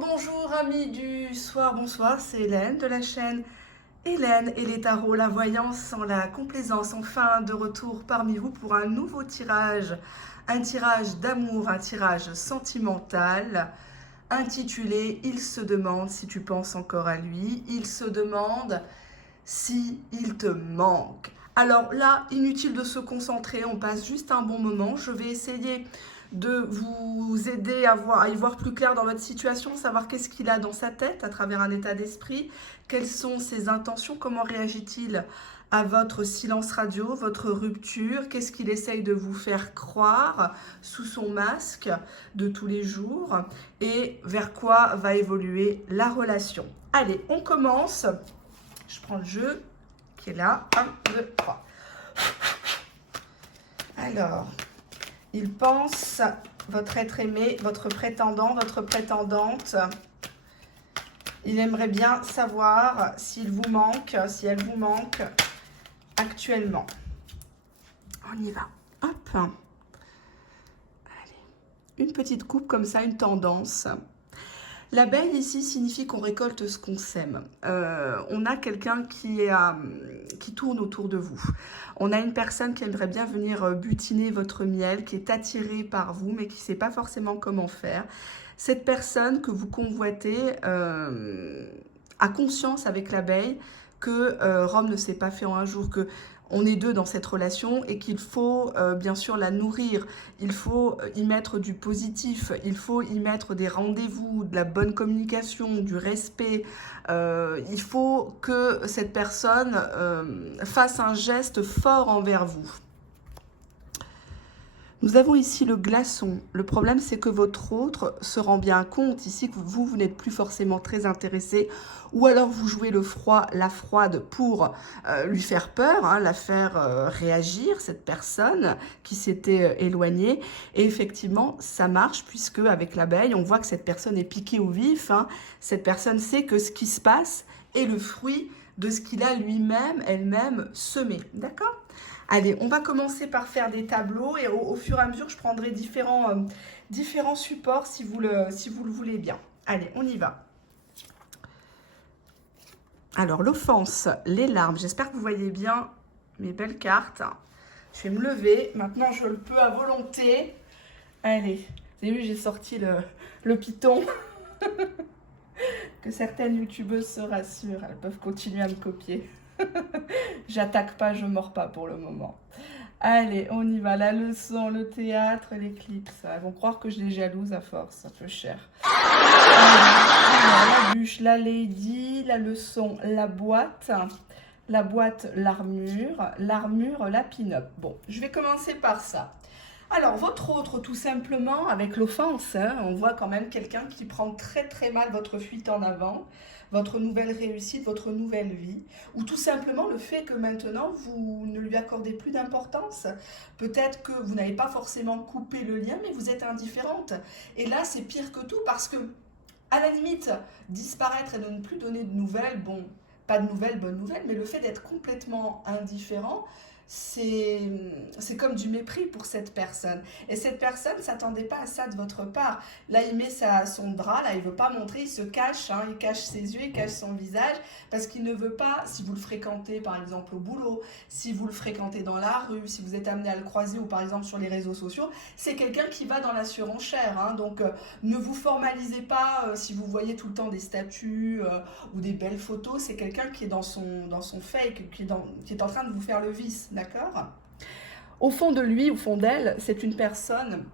Bonjour amis du soir, bonsoir, c'est Hélène de la chaîne Hélène et les tarots, la voyance sans la complaisance, enfin de retour parmi vous pour un nouveau tirage, un tirage d'amour, un tirage sentimental intitulé « Il se demande si tu penses encore à lui, il se demande si il te manque ». Alors là, inutile de se concentrer, on passe juste un bon moment. Je vais essayer de vous aider à y voir plus clair dans votre situation, savoir qu'est-ce qu'il a dans sa tête à travers un état d'esprit, quelles sont ses intentions, comment réagit-il à votre silence radio, votre rupture, qu'est-ce qu'il essaye de vous faire croire sous son masque de tous les jours et vers quoi va évoluer la relation. Allez, on commence. Je prends le jeu qui est là. 1, 2, 3. Alors, il pense, votre être aimé, votre prétendant, votre prétendante, il aimerait bien savoir s'il vous manque, si elle vous manque actuellement. On y va. Hop. Allez. Une petite coupe comme ça, une tendance. L'abeille ici signifie qu'on récolte ce qu'on sème. On a quelqu'un qui tourne autour de vous. On a une personne qui aimerait bien venir butiner votre miel, qui est attirée par vous, mais qui ne sait pas forcément comment faire. Cette personne que vous convoitez a conscience avec l'abeille que Rome ne s'est pas fait en un jour, que on est deux dans cette relation et qu'il faut bien sûr la nourrir, il faut y mettre du positif, il faut y mettre des rendez-vous, de la bonne communication, du respect. Il faut que cette personne fasse un geste fort envers vous. Nous avons ici le glaçon. Le problème, c'est que votre autre se rend bien compte ici que vous n'êtes plus forcément très intéressé, ou alors vous jouez le froid, la froide pour lui faire peur, hein, la faire réagir, cette personne qui s'était éloignée. Et effectivement, ça marche puisque avec l'abeille, on voit que cette personne est piquée au vif. Hein. Cette personne sait que ce qui se passe est le fruit de ce qu'il a lui-même, elle-même semé. D'accord ? Allez, on va commencer par faire des tableaux et au fur et à mesure, je prendrai différents supports si vous le voulez bien. Allez, on y va. Alors, l'offense, les larmes. J'espère que vous voyez bien mes belles cartes. Je vais me lever. Maintenant, je le peux à volonté. Allez, vous avez vu, j'ai sorti le python. Que certaines youtubeuses se rassurent. Elles peuvent continuer à me copier. J'attaque pas, je mords pas pour le moment. Allez, on y va. La leçon, le théâtre, l'éclipse. Elles vont croire que je les jalouse à force, ça fait cher. La bûche, la lady, la leçon, la boîte, l'armure, la pin-up. Bon, je vais commencer par ça. Alors, votre autre, tout simplement, avec l'offense, hein, on voit quand même quelqu'un qui prend très très mal votre fuite en avant, votre nouvelle réussite, votre nouvelle vie, ou tout simplement le fait que maintenant, vous ne lui accordez plus d'importance. Peut-être que vous n'avez pas forcément coupé le lien, mais vous êtes indifférente. Et là, c'est pire que tout parce que, à la limite, disparaître et de ne plus donner de nouvelles, bon, pas de nouvelles, bonnes nouvelles, mais le fait d'être complètement indifférent, c'est comme du mépris pour cette personne. Et cette personne ne s'attendait pas à ça de votre part. Là, il met son drap, là, il ne veut pas montrer, il se cache, hein, il cache ses yeux, il cache son visage, parce qu'il ne veut pas, si vous le fréquentez par exemple au boulot, si vous le fréquentez dans la rue, si vous êtes amené à le croiser ou par exemple sur les réseaux sociaux, c'est quelqu'un qui va dans la surenchère. Hein, donc, ne vous formalisez pas si vous voyez tout le temps des statuts ou des belles photos, c'est quelqu'un qui est dans son fake, qui est en train de vous faire le vice. D'accord ? Au fond de lui, au fond d'elle, c'est une personne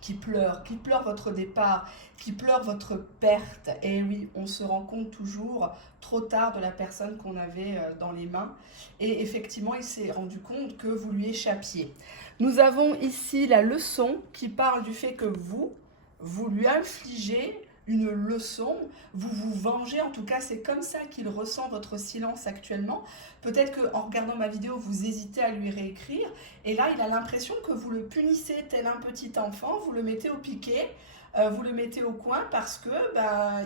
qui pleure votre départ, qui pleure votre perte. Et oui, on se rend compte toujours trop tard de la personne qu'on avait dans les mains. Et effectivement, il s'est rendu compte que vous lui échappiez. Nous avons ici la leçon qui parle du fait que vous lui infligez une leçon, vous vous vengez, en tout cas c'est comme ça qu'il ressent votre silence actuellement. Peut-être qu'en regardant ma vidéo, vous hésitez à lui réécrire, et là il a l'impression que vous le punissez tel un petit enfant, vous le mettez au piquet, vous le mettez au coin parce que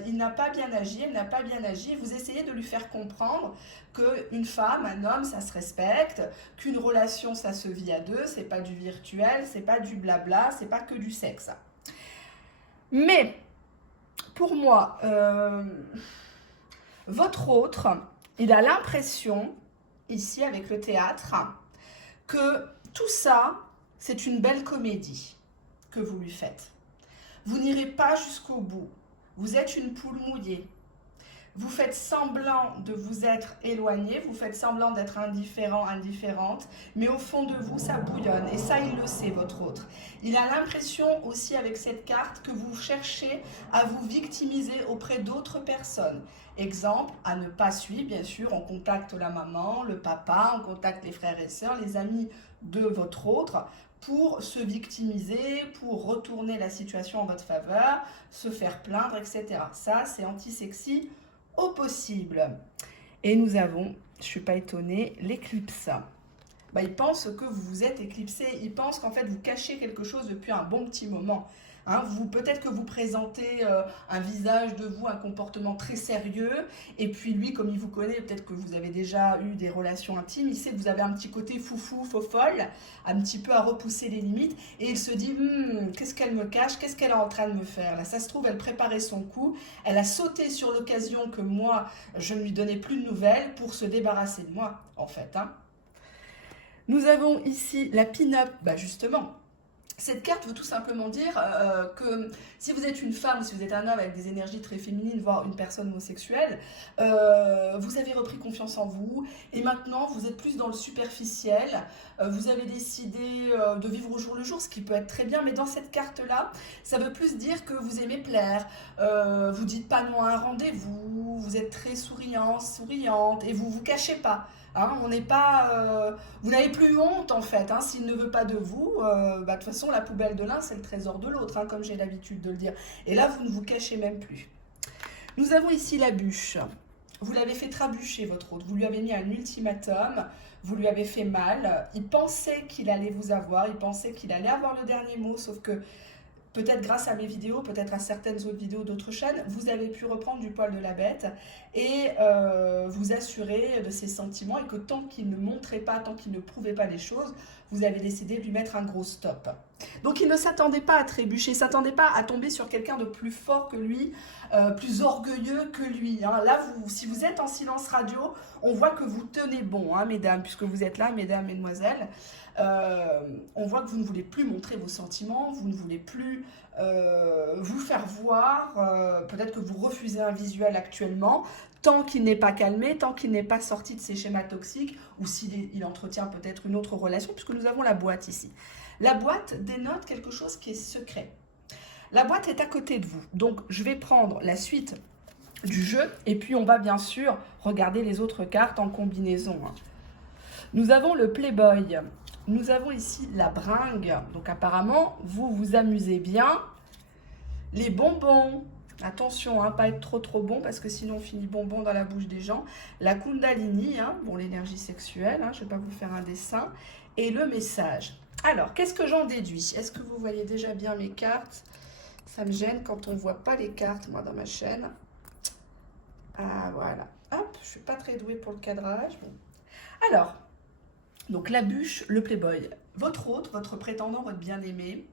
il n'a pas bien agi, elle n'a pas bien agi, et vous essayez de lui faire comprendre qu'une femme, un homme, ça se respecte, qu'une relation ça se vit à deux, c'est pas du virtuel, c'est pas du blabla, c'est pas que du sexe. Mais pour moi, votre autre, il a l'impression, ici avec le théâtre, que tout ça, c'est une belle comédie que vous lui faites. Vous n'irez pas jusqu'au bout. Vous êtes une poule mouillée. Vous faites semblant de vous être éloigné, vous faites semblant d'être indifférent, indifférente, mais au fond de vous, ça bouillonne. Et ça, il le sait, votre autre. Il a l'impression aussi avec cette carte que vous cherchez à vous victimiser auprès d'autres personnes. Exemple, à ne pas suivre, bien sûr, on contacte la maman, le papa, on contacte les frères et sœurs, les amis de votre autre, pour se victimiser, pour retourner la situation en votre faveur, se faire plaindre, etc. Ça, c'est anti-sexy au possible. Et nous avons, je ne suis pas étonnée, l'éclipse. Il pense que vous vous êtes éclipsé, il pense qu'en fait vous cachez quelque chose depuis un bon petit moment. Hein, peut-être que vous présentez un visage de vous, un comportement très sérieux, et puis lui, comme il vous connaît, peut-être que vous avez déjà eu des relations intimes, il sait que vous avez un petit côté foufou, faux-folle, un petit peu à repousser les limites, et il se dit, qu'est-ce qu'elle me cache, qu'est-ce qu'elle est en train de me faire là? Ça se trouve, elle préparait son coup, elle a sauté sur l'occasion que moi, je ne lui donnais plus de nouvelles pour se débarrasser de moi, en fait. Hein. Nous avons ici la pin-up, justement. Cette carte veut tout simplement dire que si vous êtes une femme, si vous êtes un homme avec des énergies très féminines, voire une personne homosexuelle, vous avez repris confiance en vous et maintenant vous êtes plus dans le superficiel. Vous avez décidé de vivre au jour le jour, ce qui peut être très bien, mais dans cette carte-là, ça veut plus dire que vous aimez plaire, vous dites pas non à un rendez-vous, vous êtes très souriante et vous vous cachez pas. Hein, on n'est pas, vous n'avez plus honte en fait, hein, s'il ne veut pas de vous, de toute façon la poubelle de l'un c'est le trésor de l'autre, hein, comme j'ai l'habitude de le dire. Et là vous ne vous cachez même plus. Nous avons ici la bûche. Vous l'avez fait trébucher votre autre, vous lui avez mis un ultimatum, vous lui avez fait mal, il pensait qu'il allait vous avoir, il pensait qu'il allait avoir le dernier mot, sauf que peut-être grâce à mes vidéos, peut-être à certaines autres vidéos d'autres chaînes, vous avez pu reprendre du poil de la bête et vous assurer de ses sentiments et que tant qu'il ne montrait pas, tant qu'il ne prouvait pas les choses, vous avez décidé de lui mettre un gros stop. Donc il ne s'attendait pas à trébucher, il ne s'attendait pas à tomber sur quelqu'un de plus fort que lui, plus orgueilleux que lui. Hein. Là, si vous êtes en silence radio, on voit que vous tenez bon, hein, mesdames, puisque vous êtes là, mesdames, mesdemoiselles. On voit que vous ne voulez plus montrer vos sentiments, vous ne voulez plus vous faire voir, peut-être que vous refusez un visuel actuellement, tant qu'il n'est pas calmé, tant qu'il n'est pas sorti de ses schémas toxiques, ou s'il entretient peut-être une autre relation, puisque nous avons la boîte ici. La boîte dénote quelque chose qui est secret. La boîte est à côté de vous, donc je vais prendre la suite du jeu, et puis on va bien sûr regarder les autres cartes en combinaison. Nous avons le Playboy. Nous avons ici la bringue, donc apparemment, vous vous amusez bien. Les bonbons, attention, hein, pas être trop bon, parce que sinon on finit bonbon dans la bouche des gens. La Kundalini, hein, bon, l'énergie sexuelle, hein, je ne vais pas vous faire un dessin. Et le message. Alors, qu'est-ce que j'en déduis? Est-ce que vous voyez déjà bien mes cartes? Ça me gêne quand on ne voit pas les cartes, moi, dans ma chaîne. Ah, voilà. Hop, je ne suis pas très douée pour le cadrage. Bon. Alors... Donc la bûche, le Playboy, votre autre, votre prétendant, votre bien-aimé,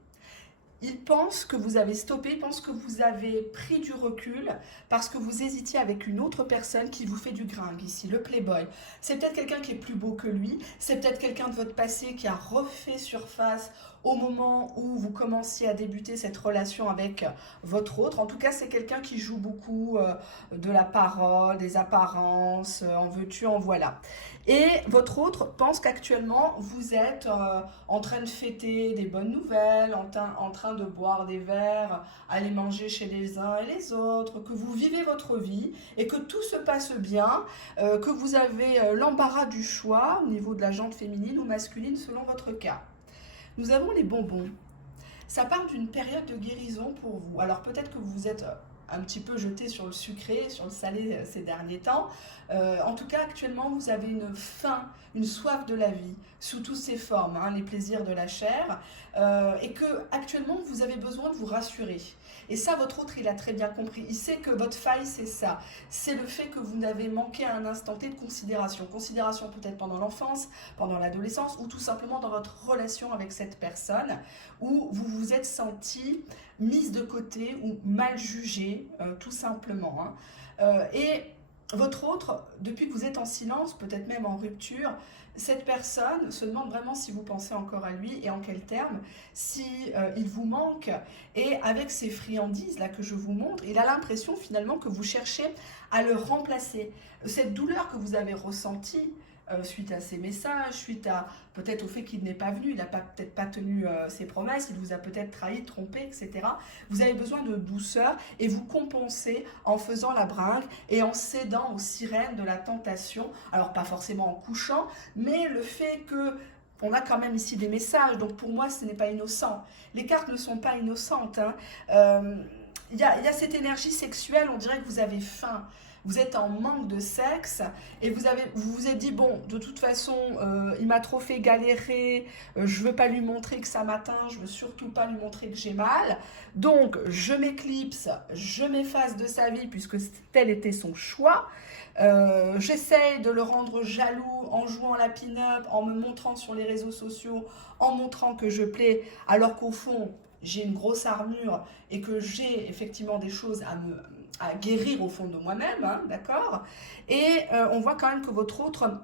il pense que vous avez stoppé, il pense que vous avez pris du recul parce que vous hésitiez avec une autre personne qui vous fait du gringue ici, le Playboy. C'est peut-être quelqu'un qui est plus beau que lui, c'est peut-être quelqu'un de votre passé qui a refait surface au moment où vous commenciez à débuter cette relation avec votre autre. En tout cas, c'est quelqu'un qui joue beaucoup de la parole, des apparences, en veux-tu, en voilà. Et votre autre pense qu'actuellement, vous êtes en train de fêter des bonnes nouvelles, en train de boire des verres, aller manger chez les uns et les autres, que vous vivez votre vie et que tout se passe bien, que vous avez l'embarras du choix au niveau de la jante féminine ou masculine selon votre cas. Nous avons les bonbons. Ça part d'une période de guérison pour vous. Alors peut-être que vous êtes un petit peu jeté sur le sucré, sur le salé ces derniers temps. En tout cas, actuellement, vous avez une faim, une soif de la vie, sous toutes ses formes, hein, les plaisirs de la chair, et que actuellement, vous avez besoin de vous rassurer. Et ça, votre autre, il a très bien compris. Il sait que votre faille, c'est ça. C'est le fait que vous n'avez manqué à un instant T de considération. Considération peut-être pendant l'enfance, pendant l'adolescence, ou tout simplement dans votre relation avec cette personne, où vous vous êtes senti mise de côté ou mal jugée, calmer, tout simplement. Hein. Et votre autre, depuis que vous êtes en silence, peut-être même en rupture, cette personne se demande vraiment si vous pensez encore à lui et en quels termes, si il vous manque. Et avec ces friandises là que je vous montre, il a l'impression finalement que vous cherchez à le remplacer. Cette douleur que vous avez ressentie, suite à ses messages, suite à peut-être au fait qu'il n'est pas venu, il n'a peut-être pas tenu ses promesses, il vous a peut-être trahi, trompé, etc. Vous avez besoin de douceur et vous compensez en faisant la brinque et en cédant aux sirènes de la tentation. Alors pas forcément en couchant, mais le fait que on a quand même ici des messages, donc pour moi ce n'est pas innocent. Les cartes ne sont pas innocentes. Hein. Il y a cette énergie sexuelle, on dirait que vous avez faim. Vous êtes en manque de sexe et vous vous êtes dit, bon, de toute façon, il m'a trop fait galérer, je ne veux pas lui montrer que ça m'atteint, je ne veux surtout pas lui montrer que j'ai mal. Donc, je m'éclipse, je m'efface de sa vie puisque tel était son choix. J'essaye de le rendre jaloux en jouant la pin-up, en me montrant sur les réseaux sociaux, en montrant que je plais, alors qu'au fond, j'ai une grosse armure et que j'ai effectivement des choses à guérir au fond de moi-même, hein, d'accord. Et on voit quand même que votre autre,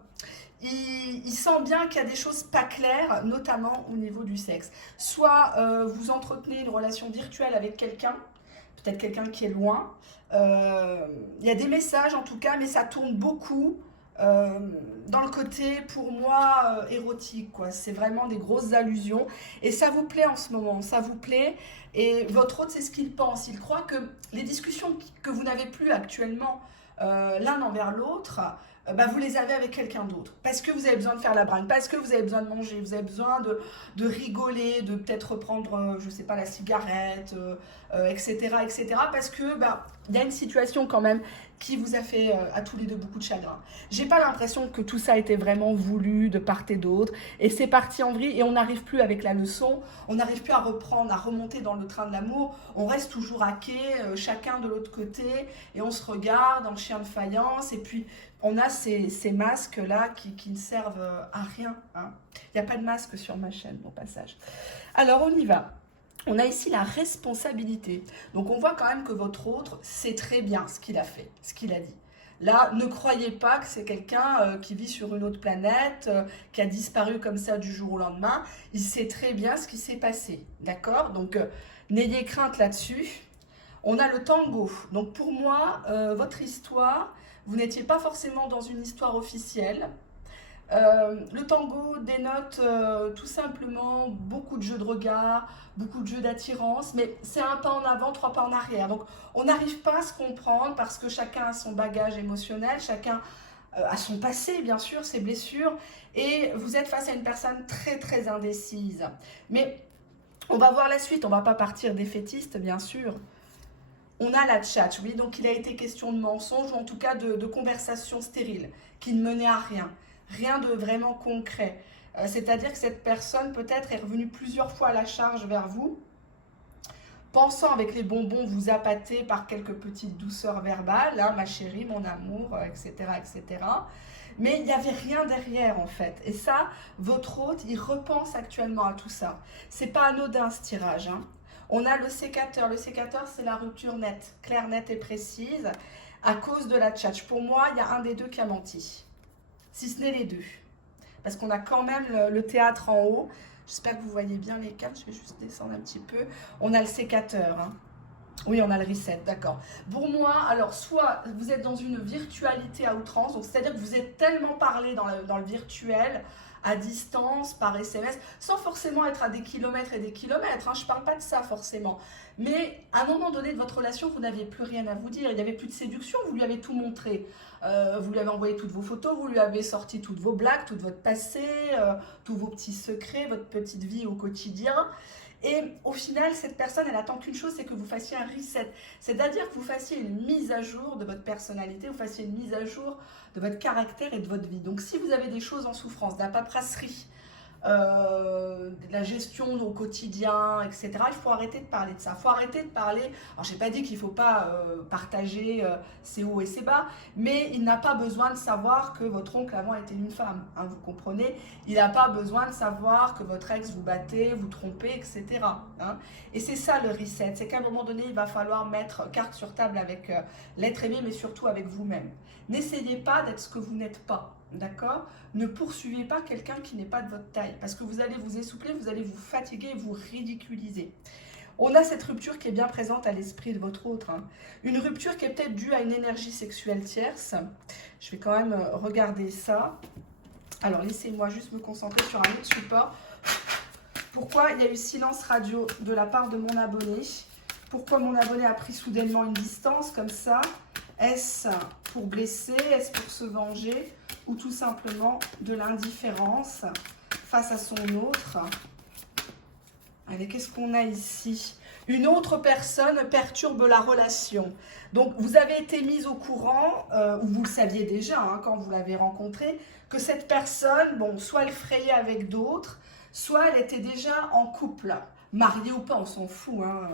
il sent bien qu'il y a des choses pas claires, notamment au niveau du sexe. Soit vous entretenez une relation virtuelle avec quelqu'un, peut-être quelqu'un qui est loin. Il y a des messages en tout cas, mais ça tourne beaucoup dans le côté, pour moi, érotique, quoi. C'est vraiment des grosses allusions. Et ça vous plaît en ce moment, ça vous plaît. Et votre autre, c'est ce qu'il pense. Il croit que les discussions que vous n'avez plus actuellement l'un envers l'autre, bah, vous les avez avec quelqu'un d'autre. Parce que vous avez besoin de faire la bringue, parce que vous avez besoin de manger, vous avez besoin de rigoler, de peut-être reprendre, je ne sais pas, la cigarette, etc., etc. Parce que bah, y a une situation quand même qui vous a fait à tous les deux beaucoup de chagrin. J'ai pas l'impression que tout ça était vraiment voulu de part et d'autre. Et c'est parti en vrille et on n'arrive plus avec la leçon. On n'arrive plus à reprendre, à remonter dans le train de l'amour. On reste toujours à quai, chacun de l'autre côté. Et on se regarde en chien de faïence. Et puis, on a ces masques-là qui ne servent à rien. Hein. Il n'y a pas de masque sur ma chaîne, au passage. Alors, on y va. On a ici la responsabilité. Donc, on voit quand même que votre autre sait très bien ce qu'il a fait, ce qu'il a dit. Là, ne croyez pas que c'est quelqu'un qui vit sur une autre planète, qui a disparu comme ça du jour au lendemain. Il sait très bien ce qui s'est passé, d'accord? Donc, n'ayez crainte là-dessus. On a le tango. Donc, pour moi, votre histoire, vous n'étiez pas forcément dans une histoire officielle. Le tango dénote tout simplement beaucoup de jeux de regard, beaucoup de jeux d'attirance, mais c'est un pas en avant, trois pas en arrière. Donc on n'arrive pas à se comprendre parce que chacun a son bagage émotionnel, chacun a son passé, bien sûr, ses blessures, et vous êtes face à une personne très très indécise. Mais on va voir la suite, on ne va pas partir défaitiste, bien sûr. On a la tchatch, oui, donc il a été question de mensonges, ou en tout cas de conversations stériles, qui ne menaient à rien. Rien de vraiment concret. C'est-à-dire que cette personne peut-être est revenue plusieurs fois à la charge vers vous, pensant avec les bonbons vous appâter par quelques petites douceurs verbales, hein, ma chérie, mon amour, etc., etc. Mais il n'y avait rien derrière en fait. Et ça, votre hôte, il repense actuellement à tout ça. C'est pas anodin ce tirage. Hein. On a le sécateur. Le sécateur, c'est la rupture nette, claire, nette et précise, à cause de la tchatch. Pour moi, il y a un des deux qui a menti. Si ce n'est les deux. Parce qu'on a quand même le théâtre en haut. J'espère que vous voyez bien les cartes. Je vais juste descendre un petit peu. On a le sécateur. Hein. Oui, on a le reset, d'accord. Pour moi, alors, soit vous êtes dans une virtualité à outrance, donc c'est-à-dire que vous êtes tellement parlé dans le virtuel, à distance, par SMS, sans forcément être à des kilomètres et des kilomètres. Hein, je ne parle pas de ça forcément. Mais à un moment donné de votre relation, vous n'aviez plus rien à vous dire. Il n'y avait plus de séduction, vous lui avez tout montré. Vous lui avez envoyé toutes vos photos, vous lui avez sorti toutes vos blagues, tout votre passé, tous vos petits secrets, votre petite vie au quotidien. Et au final, cette personne, elle attend qu'une chose, c'est que vous fassiez un reset. C'est-à-dire que vous fassiez une mise à jour de votre personnalité, vous fassiez une mise à jour de votre caractère et de votre vie. Donc si vous avez des choses en souffrance, de la paperasserie, de la gestion au quotidien, etc. Il faut arrêter de parler de ça. Il faut arrêter de parler. Alors, je n'ai pas dit qu'il ne faut pas partager ses hauts et ses bas, mais il n'a pas besoin de savoir que votre oncle avant était une femme. Hein, vous comprenez? Il n'a pas besoin de savoir que votre ex vous battait, vous trompait, etc. Hein. Et c'est ça le reset. C'est qu'à un moment donné, il va falloir mettre carte sur table avec l'être aimé, mais surtout avec vous-même. N'essayez pas d'être ce que vous n'êtes pas. D'accord? Ne poursuivez pas quelqu'un qui n'est pas de votre taille, parce que vous allez vous essouffler, vous allez vous fatiguer, vous ridiculiser. On a cette rupture qui est bien présente à l'esprit de votre autre. Hein. Une rupture qui est peut-être due à une énergie sexuelle tierce. Je vais quand même regarder ça. Alors, laissez-moi juste me concentrer sur un autre support. Pourquoi il y a eu silence radio de la part de mon abonné? Pourquoi mon abonné a pris soudainement une distance comme ça? Est-ce pour blesser? Est-ce pour se venger? Ou tout simplement de l'indifférence face à son autre? Allez, qu'est-ce qu'on a ici? Une autre personne perturbe la relation. Donc, vous avez été mise au courant, ou vous le saviez déjà hein, quand vous l'avez rencontré, que cette personne, bon, soit elle frayait avec d'autres, soit elle était déjà en couple. Mariée ou pas, on s'en fout, hein.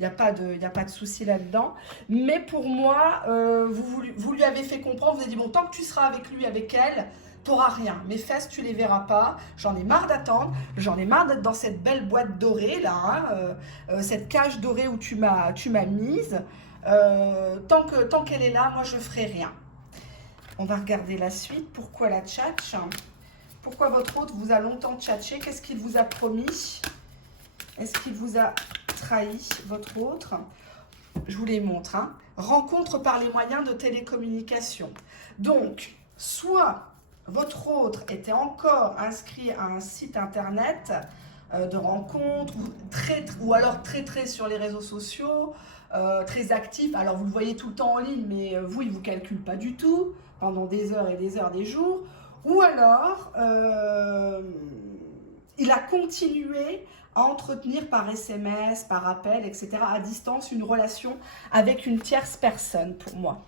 Il n'y a pas de souci là-dedans. Mais pour moi, vous lui avez fait comprendre, vous avez dit, bon, tant que tu seras avec lui, avec elle, tu n'auras rien. Mes fesses, tu les verras pas. J'en ai marre d'attendre. J'en ai marre d'être dans cette belle boîte dorée, là, hein, cette cage dorée où tu m'as mise. Tant qu'elle est là, moi, je ferai rien. On va regarder la suite. Pourquoi la tchatche? Pourquoi votre autre vous a longtemps tchatché? Qu'est-ce qu'il vous a promis? Est-ce qu'il vous a trahi, votre autre? Je vous les montre. Hein. Rencontre par les moyens de télécommunication. Donc, soit votre autre était encore inscrit à un site internet de rencontre, ou alors très sur les réseaux sociaux, très actif. Alors, vous le voyez tout le temps en ligne, mais vous, il ne vous calcule pas du tout, pendant des heures, des jours. Ou alors, il a continué à entretenir par SMS, par appel, etc., à distance, une relation avec une tierce personne, pour moi.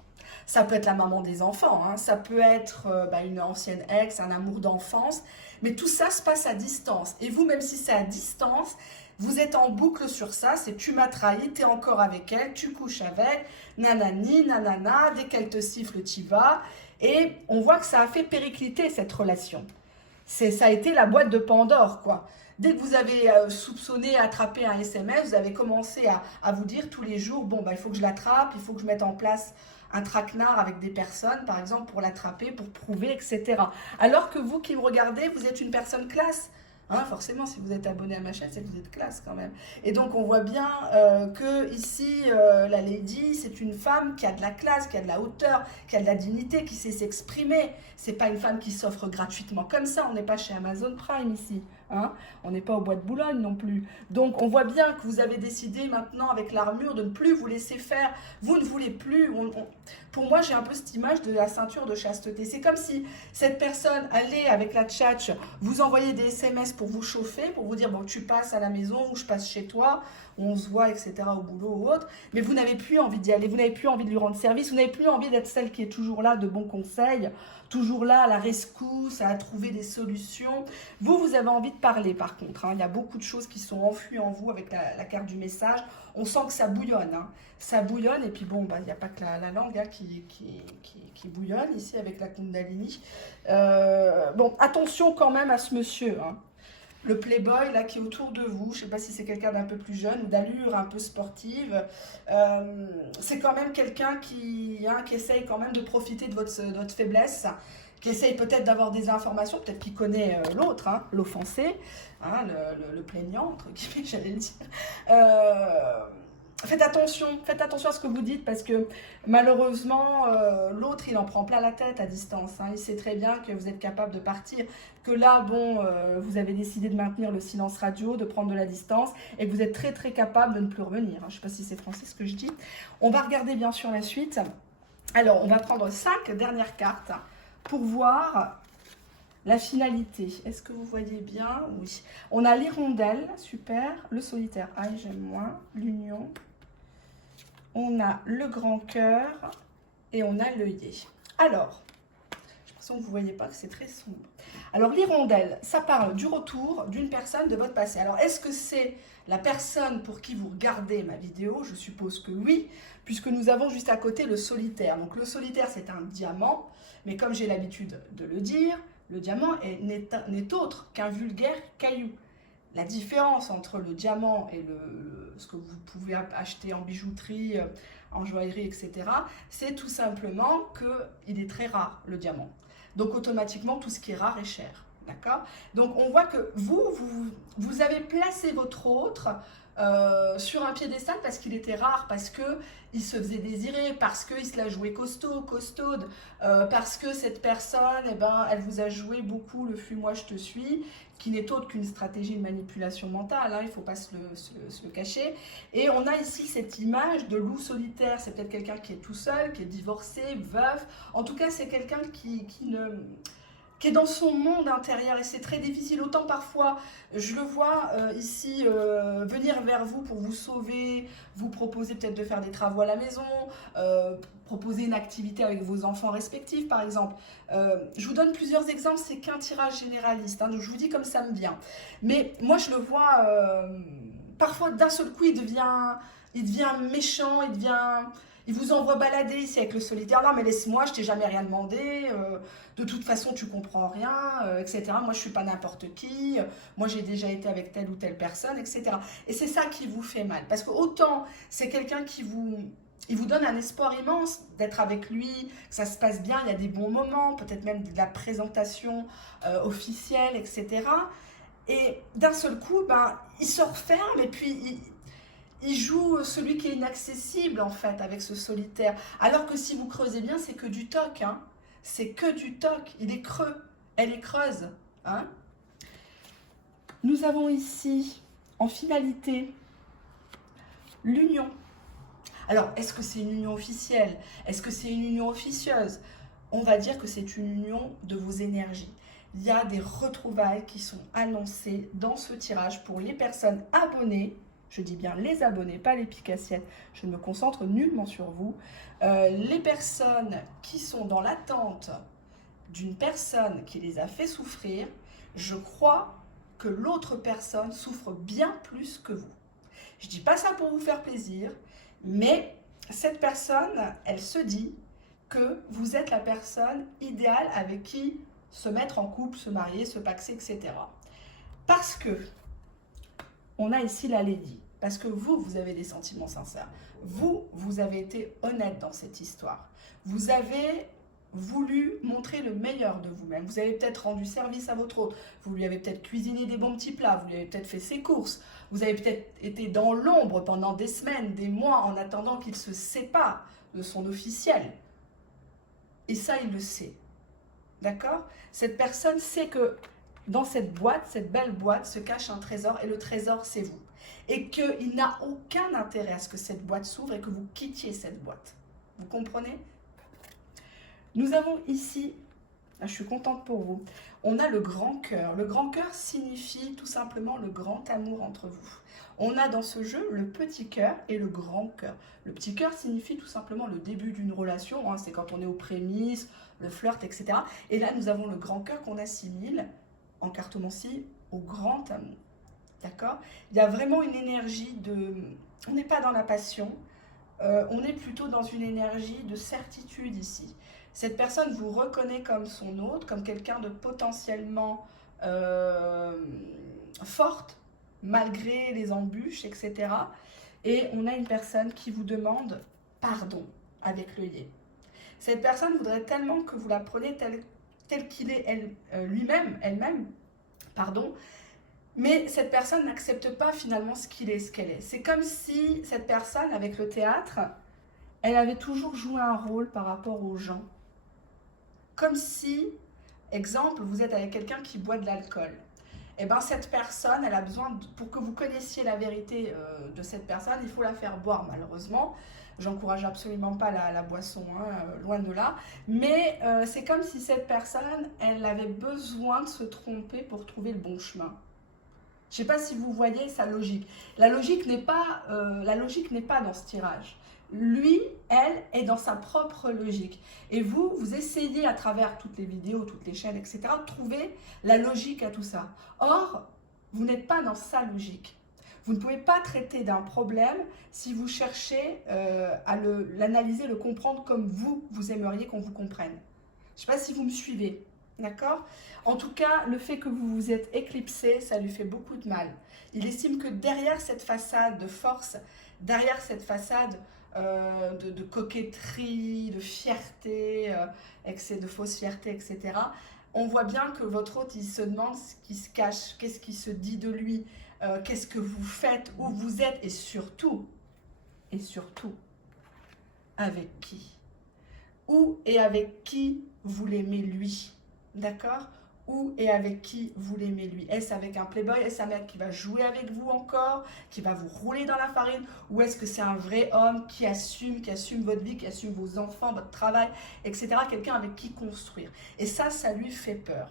Ça peut être la maman des enfants, hein, ça peut être une ancienne ex, un amour d'enfance, mais tout ça se passe à distance. Et vous, même si c'est à distance, vous êtes en boucle sur ça, c'est tu m'as trahi, tu es encore avec elle, tu couches avec, nanani, nanana, dès qu'elle te siffle, tu y vas. Et on voit que ça a fait péricliter cette relation. Ça a été la boîte de Pandore, quoi. Dès que vous avez soupçonné, attrapé un SMS, vous avez commencé à vous dire tous les jours, bon, il faut que je l'attrape, il faut que je mette en place un traquenard avec des personnes, par exemple, pour l'attraper, pour prouver, etc. Alors que vous qui me regardez, vous êtes une personne classe. Hein, forcément, si vous êtes abonné à ma chaîne, c'est que vous êtes classe quand même. Et donc, on voit bien que ici, la lady, c'est une femme qui a de la classe, qui a de la hauteur, qui a de la dignité, qui sait s'exprimer. C'est pas une femme qui s'offre gratuitement comme ça. On n'est pas chez Amazon Prime ici. Hein, on n'est pas au Bois de Boulogne non plus. Donc, on voit bien que vous avez décidé maintenant, avec l'armure, de ne plus vous laisser faire. Vous ne voulez plus. Pour moi, j'ai un peu cette image de la ceinture de chasteté. C'est comme si cette personne allait, avec la tchatche, vous envoyer des SMS pour vous chauffer, pour vous dire, bon, tu passes à la maison, ou je passe chez toi, ou on se voit, etc., au boulot ou autre. Mais vous n'avez plus envie d'y aller. Vous n'avez plus envie de lui rendre service. Vous n'avez plus envie d'être celle qui est toujours là, de bons conseils, toujours là à la rescousse, à trouver des solutions. Vous avez envie de parler par contre. Hein. Il y a beaucoup de choses qui sont enfuies en vous avec la carte du message. On sent que ça bouillonne. Hein. Ça bouillonne et puis bon, il n'y a pas que la langue hein, qui bouillonne ici avec la Kundalini. Bon, attention quand même à ce monsieur. Hein. Le playboy là qui est autour de vous, je ne sais pas si c'est quelqu'un d'un peu plus jeune ou d'allure un peu sportive, c'est quand même quelqu'un qui essaye quand même de profiter de votre faiblesse, qui essaye peut-être d'avoir des informations, peut-être qu'il connaît l'autre, hein, l'offensé, hein, le plaignant, entre guillemets, j'allais le dire. Faites attention à ce que vous dites parce que malheureusement, l'autre, il en prend plein la tête à distance. Hein. Il sait très bien que vous êtes capable de partir, que là, bon, vous avez décidé de maintenir le silence radio, de prendre de la distance et que vous êtes très capable de ne plus revenir. Hein. Je ne sais pas si c'est français ce que je dis. On va regarder bien sûr la suite. Alors, on va prendre 5 dernières cartes pour voir la finalité. Est-ce que vous voyez bien? Oui. On a l'hirondelle, super. Le solitaire, aïe, j'aime moins. L'union. On a le grand cœur et on a l'œillet. Alors, je pense vous ne voyez pas que c'est très sombre. Alors, l'hirondelle, ça parle du retour d'une personne de votre passé. Alors, est-ce que c'est la personne pour qui vous regardez ma vidéo? Je suppose que oui, puisque nous avons juste à côté le solitaire. Donc, le solitaire, c'est un diamant, mais comme j'ai l'habitude de le dire, le diamant n'est autre qu'un vulgaire caillou. La différence entre le diamant et ce que vous pouvez acheter en bijouterie, en joaillerie, etc., c'est tout simplement qu'il est très rare, le diamant. Donc, automatiquement, tout ce qui est rare est cher. D'accord? Donc, on voit que vous avez placé votre autre sur un piédestal parce qu'il était rare, parce qu'il se faisait désirer, parce qu'il se la jouait costaude, parce que cette personne, eh ben, elle vous a joué beaucoup le fuis-moi je te suis, qui n'est autre qu'une stratégie de manipulation mentale, hein, il ne faut pas se le cacher. Et on a ici cette image de loup solitaire, c'est peut-être quelqu'un qui est tout seul, qui est divorcé, veuf, en tout cas c'est quelqu'un qui est dans son monde intérieur et c'est très difficile. Autant parfois, je le vois ici venir vers vous pour vous sauver, vous proposer peut-être de faire des travaux à la maison, proposer une activité avec vos enfants respectifs par exemple. Je vous donne plusieurs exemples, c'est qu'un tirage généraliste, hein, donc je vous dis comme ça me vient. Mais moi je le vois, parfois d'un seul coup il devient méchant, il vous envoie balader ici avec le solitaire. Non mais laisse-moi, je t'ai jamais rien demandé, de toute façon tu comprends rien, etc. Moi je suis pas n'importe qui, moi j'ai déjà été avec telle ou telle personne, etc. Et c'est ça qui vous fait mal. Parce que autant c'est quelqu'un qui il vous donne un espoir immense d'être avec lui, que ça se passe bien, il y a des bons moments, peut-être même de la présentation officielle, etc. Et d'un seul coup, ben, il se referme et puis il joue celui qui est inaccessible en fait avec ce solitaire. Alors que si vous creusez bien, c'est que du toc. Hein. C'est que du toc. Il est creux. Elle est creuse. Hein. Nous avons ici, en finalité, l'union. Alors, est-ce que c'est une union officielle? Est-ce que c'est une union officieuse? On va dire que c'est une union de vos énergies. Il y a des retrouvailles qui sont annoncées dans ce tirage pour les personnes abonnées. Je dis bien les abonnés, pas les picassiennes. Je ne me concentre nullement sur vous. Les personnes qui sont dans l'attente d'une personne qui les a fait souffrir, je crois que l'autre personne souffre bien plus que vous. Je ne dis pas ça pour vous faire plaisir, mais cette personne, elle se dit que vous êtes la personne idéale avec qui se mettre en couple, se marier, se paxer, etc. Parce que on a ici la lady. Parce que vous avez des sentiments sincères. Vous avez été honnête dans cette histoire. Vous avez voulu montrer le meilleur de vous-même. Vous avez peut-être rendu service à votre autre. Vous lui avez peut-être cuisiné des bons petits plats. Vous lui avez peut-être fait ses courses. Vous avez peut-être été dans l'ombre pendant des semaines, des mois, en attendant qu'il se sépare de son officiel. Et ça, il le sait. D'accord? Cette personne sait que dans cette boîte, cette belle boîte, se cache un trésor et le trésor, c'est vous. Et qu'il n'a aucun intérêt à ce que cette boîte s'ouvre et que vous quittiez cette boîte. Vous comprenez? Nous avons ici, je suis contente pour vous, on a le grand cœur. Le grand cœur signifie tout simplement le grand amour entre vous. On a dans ce jeu le petit cœur et le grand cœur. Le petit cœur signifie tout simplement le début d'une relation, hein, c'est quand on est aux prémices, le flirt, etc. Et là, nous avons le grand cœur qu'on assimile en cartomancie au grand amour. D'accord? Il y a vraiment une énergie de... On n'est pas dans la passion, on est plutôt dans une énergie de certitude ici. Cette personne vous reconnaît comme son hôte, comme quelqu'un de potentiellement forte, malgré les embûches, etc. Et on a une personne qui vous demande pardon avec le yé. Cette personne voudrait tellement que vous la preniez tel qu'il est elle-même, pardon, mais cette personne n'accepte pas finalement ce qu'il est, ce qu'elle est. C'est comme si cette personne, avec le théâtre, elle avait toujours joué un rôle par rapport aux gens. Comme si, exemple, vous êtes avec quelqu'un qui boit de l'alcool. Et bien cette personne, elle a besoin, pour que vous connaissiez la vérité de cette personne, il faut la faire boire malheureusement. J'encourage absolument pas la boisson, hein, loin de là. Mais c'est comme si cette personne, elle avait besoin de se tromper pour trouver le bon chemin. Je ne sais pas si vous voyez sa logique. La logique n'est pas dans ce tirage. Lui, elle, est dans sa propre logique. Et vous, vous essayez à travers toutes les vidéos, toutes les chaînes, etc., de trouver la logique à tout ça. Or, vous n'êtes pas dans sa logique. Vous ne pouvez pas traiter d'un problème si vous cherchez à l'analyser, le comprendre comme vous aimeriez qu'on vous comprenne. Je ne sais pas si vous me suivez, d'accord? En tout cas, le fait que vous vous êtes éclipsé, ça lui fait beaucoup de mal. Il estime que derrière cette façade de force, derrière cette façade de coquetterie, de fierté, de fausse fierté, etc., on voit bien que votre hôte, il se demande ce qui se cache, qu'est-ce qui se dit de lui, qu'est-ce que vous faites, où vous êtes, et surtout, avec qui? Où et avec qui vous l'aimez lui, d'accord? Où et avec qui vous l'aimez lui? Est-ce avec un playboy? Est-ce un mec qui va jouer avec vous encore? Qui va vous rouler dans la farine? Ou est-ce que c'est un vrai homme qui assume votre vie, qui assume vos enfants, votre travail, etc. Quelqu'un avec qui construire. Et ça lui fait peur.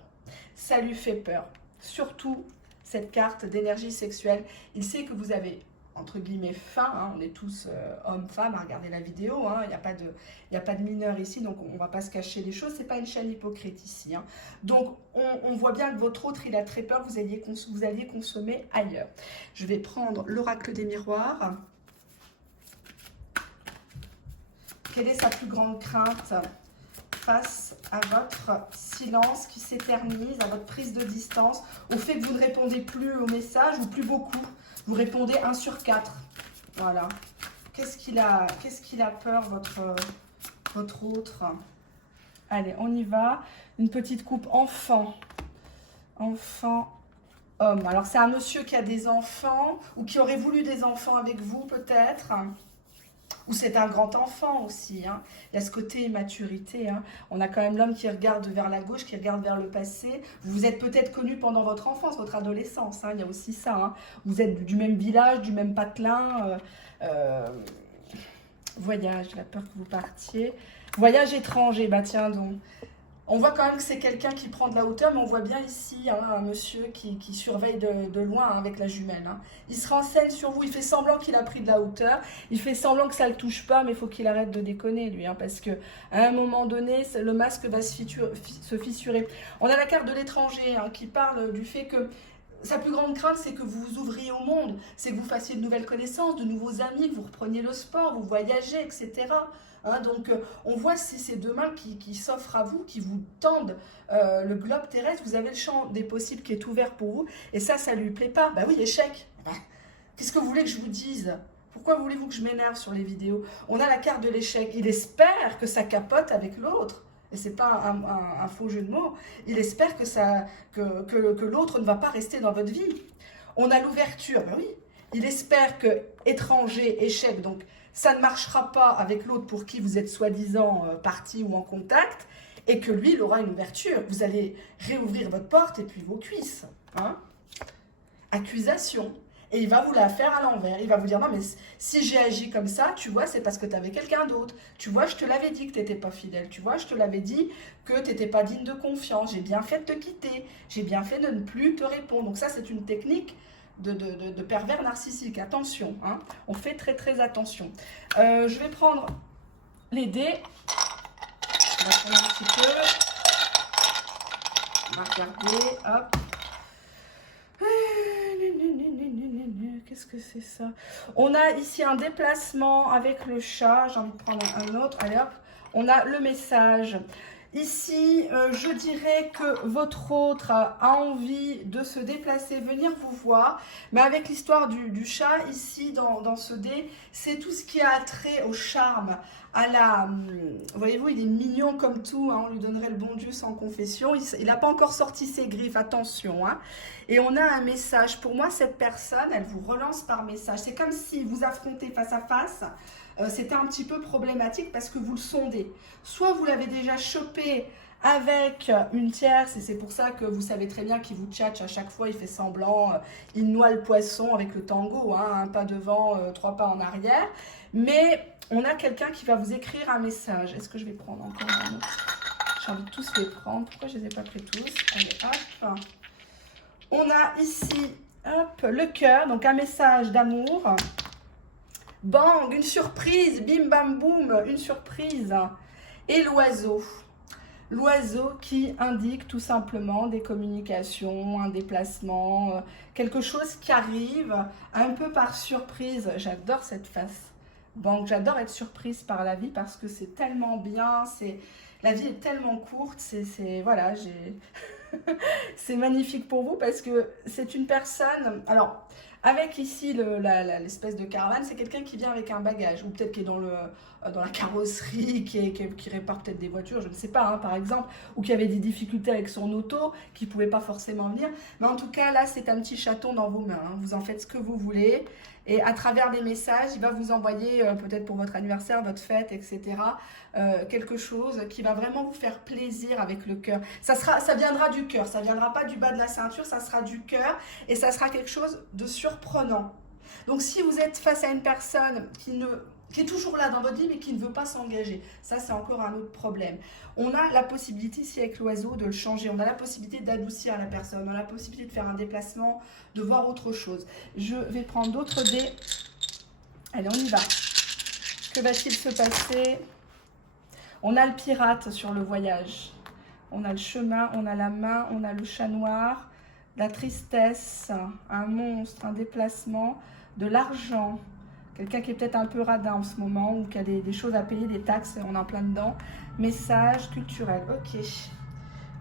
Ça lui fait peur. Surtout cette carte d'énergie sexuelle. Il sait que vous avez, entre guillemets, faim, hein, on est tous hommes, femmes à regarder la vidéo, hein, il n'y a pas de mineurs ici, donc on ne va pas se cacher les choses, c'est pas une chaîne hypocrite ici. Hein. Donc on voit bien que votre autre, il a très peur que vous alliez consommer ailleurs. Je vais prendre l'oracle des miroirs. Quelle est sa plus grande crainte face à votre silence qui s'éternise, à votre prise de distance, au fait que vous ne répondez plus aux messages ou plus beaucoup? Vous répondez 1 sur 4. Voilà. Qu'est-ce qu'il a peur, votre autre? Allez, on y va. Une petite coupe enfant. Enfant, homme. Alors, c'est un monsieur qui a des enfants ou qui aurait voulu des enfants avec vous, peut-être. Ou c'est un grand enfant aussi. Hein. Il y a ce côté immaturité. Hein. On a quand même l'homme qui regarde vers la gauche, qui regarde vers le passé. Vous vous êtes peut-être connu pendant votre enfance, votre adolescence. Hein. Il y a aussi ça. Hein. Vous êtes du même village, du même patelin. Voyage, il a peur que vous partiez. Voyage étranger, bah tiens donc. On voit quand même que c'est quelqu'un qui prend de la hauteur, mais on voit bien ici hein, un monsieur qui surveille de loin hein, avec la jumelle. Hein. Il se renseigne sur vous, il fait semblant qu'il a pris de la hauteur, il fait semblant que ça ne le touche pas, mais il faut qu'il arrête de déconner lui, hein, parce qu'à un moment donné, le masque va se fissurer. On a la carte de l'étranger hein, qui parle du fait que sa plus grande crainte, c'est que vous vous ouvriez au monde, c'est que vous fassiez de nouvelles connaissances, de nouveaux amis, que vous repreniez le sport, vous voyagez, etc. Hein, donc, on voit ces deux mains qui s'offrent à vous, qui vous tendent le globe terrestre. Vous avez le champ des possibles qui est ouvert pour vous. Et ça lui plaît pas. Bah oui, échec. Bah, qu'est-ce que vous voulez que je vous dise? Pourquoi voulez-vous que je m'énerve sur les vidéos? On a la carte de l'échec. Il espère que ça capote avec l'autre. Et c'est pas un faux jeu de mots. Il espère que l'autre ne va pas rester dans votre vie. On a l'ouverture. Bah oui. Il espère que étranger, échec, donc ça ne marchera pas avec l'autre pour qui vous êtes soi-disant parti ou en contact, et que lui, il aura une ouverture. Vous allez réouvrir votre porte et puis vos cuisses. Hein? Accusation. Et il va vous la faire à l'envers. Il va vous dire, non mais si j'ai agi comme ça, tu vois, c'est parce que tu avais quelqu'un d'autre. Tu vois, je te l'avais dit que tu n'étais pas fidèle. Tu vois, je te l'avais dit que tu n'étais pas digne de confiance. J'ai bien fait de te quitter. J'ai bien fait de ne plus te répondre. Donc ça, c'est une technique de pervers narcissique. Attention, hein. On fait très très attention. Je vais prendre les dés. On va prendre un petit peu. On va regarder. Hop. Qu'est-ce que c'est ça? On a ici un déplacement avec le chat. J'ai envie de prendre un autre. Allez hop. On a le message. Ici, je dirais que votre autre a envie de se déplacer, venir vous voir. Mais avec l'histoire du chat, ici, dans ce dé, c'est tout ce qui a trait au charme, à la... Voyez-vous, il est mignon comme tout, hein, on lui donnerait le bon Dieu sans confession. Il n'a pas encore sorti ses griffes, attention. Hein. Et on a un message. Pour moi, cette personne, elle vous relance par message. C'est comme si vous affrontez face à face. C'était un petit peu problématique parce que vous le sondez. Soit vous l'avez déjà chopé avec une tierce et c'est pour ça que vous savez très bien qu'il vous tchatche à chaque fois, il fait semblant, il noie le poisson avec le tango, hein, un pas devant, 3 pas en arrière. Mais on a quelqu'un qui va vous écrire un message. Est-ce que je vais prendre encore un autre? J'ai envie de tous les prendre. Pourquoi je ne les ai pas pris tous? Allez, hop. On a ici, hop, le cœur, donc un message d'amour. Bang, une surprise, bim bam boum, une surprise. Et l'oiseau. L'oiseau qui indique tout simplement des communications, un déplacement, quelque chose qui arrive un peu par surprise. J'adore cette face. Bon, j'adore être surprise par la vie parce que c'est tellement bien, la vie est tellement courte, voilà, c'est magnifique pour vous parce que c'est une personne, alors avec ici l'espèce de caravane, c'est quelqu'un qui vient avec un bagage ou peut-être qui est dans la carrosserie, qui répare peut-être des voitures, je ne sais pas, hein, par exemple, ou qui avait des difficultés avec son auto, qui ne pouvait pas forcément venir. Mais en tout cas, là, c'est un petit chaton dans vos mains. Hein. Vous en faites ce que vous voulez. Et à travers des messages, il va vous envoyer, peut-être pour votre anniversaire, votre fête, etc., quelque chose qui va vraiment vous faire plaisir avec le cœur. Ça viendra du cœur, ça ne viendra pas du bas de la ceinture, ça sera du cœur et ça sera quelque chose de surprenant. Donc si vous êtes face à une personne qui est toujours là dans votre vie mais qui ne veut pas s'engager, ça c'est encore un autre problème. On a la possibilité ici avec l'oiseau de le changer, on a la possibilité d'adoucir la personne, on a la possibilité de faire un déplacement, de voir autre chose. Je vais prendre d'autres dés. Allez, on y va. Que va-t-il se passer? On a le pirate sur le voyage. On a le chemin, on a la main, on a le chat noir, la tristesse, un monstre, un déplacement, de l'argent. Quelqu'un qui est peut-être un peu radin en ce moment ou qui a des choses à payer, des taxes, on est en plein dedans. Message culturel, ok.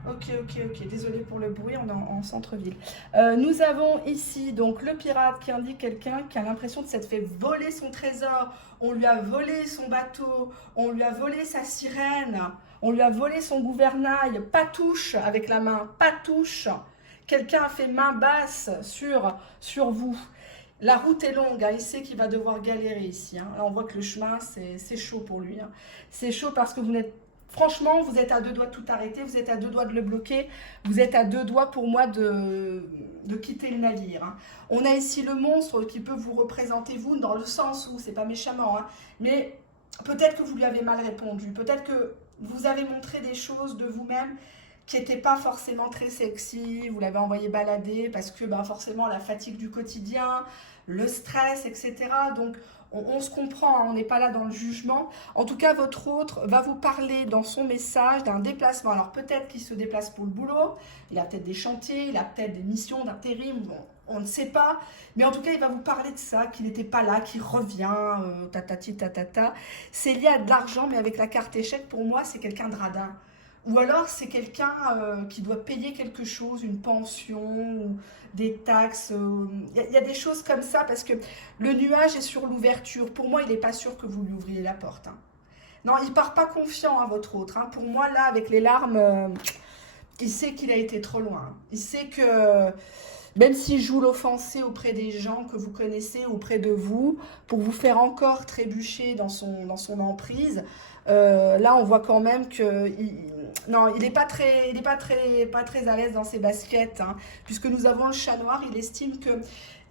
Ok. Désolée pour le bruit, on est en centre-ville. Nous avons ici donc le pirate qui indique quelqu'un qui a l'impression de s'être fait voler son trésor. On lui a volé son bateau, on lui a volé sa sirène, on lui a volé son gouvernail. Pas touche avec la main, pas touche. Quelqu'un a fait main basse sur vous. La route est longue, hein, il sait qu'il va devoir galérer ici. Hein. Là, on voit que le chemin, c'est chaud pour lui. Hein. C'est chaud parce que franchement, vous êtes à deux doigts de tout arrêter, vous êtes à deux doigts de le bloquer, vous êtes à deux doigts pour moi de quitter le navire. Hein. On a ici le monstre qui peut vous représenter, vous, dans le sens où, c'est pas méchamment, hein, mais peut-être que vous lui avez mal répondu, peut-être que vous avez montré des choses de vous-même qui n'était pas forcément très sexy, vous l'avez envoyé balader parce que forcément la fatigue du quotidien, le stress, etc. Donc on se comprend, hein, on n'est pas là dans le jugement. En tout cas, votre autre va vous parler dans son message d'un déplacement. Alors peut-être qu'il se déplace pour le boulot, il a peut-être des chantiers, il a peut-être des missions d'intérim, bon, on ne sait pas. Mais en tout cas, il va vous parler de ça, qu'il n'était pas là, qu'il revient, tatati tatata. C'est lié à de l'argent, mais avec la carte échec, pour moi, c'est quelqu'un de radin. Ou alors c'est quelqu'un qui doit payer quelque chose, une pension, ou des taxes. Il y a des choses comme ça parce que le nuage est sur l'ouverture. Pour moi, il n'est pas sûr que vous lui ouvriez la porte. Hein. Non, il part pas confiant à votre autre. Hein. Pour moi, là, avec les larmes, il sait qu'il a été trop loin. Il sait que même s'il joue l'offensé auprès des gens que vous connaissez, auprès de vous, pour vous faire encore trébucher dans son emprise, là, on voit quand même que il n'est pas très à l'aise dans ses baskets, hein, puisque nous avons le chat noir. Il estime que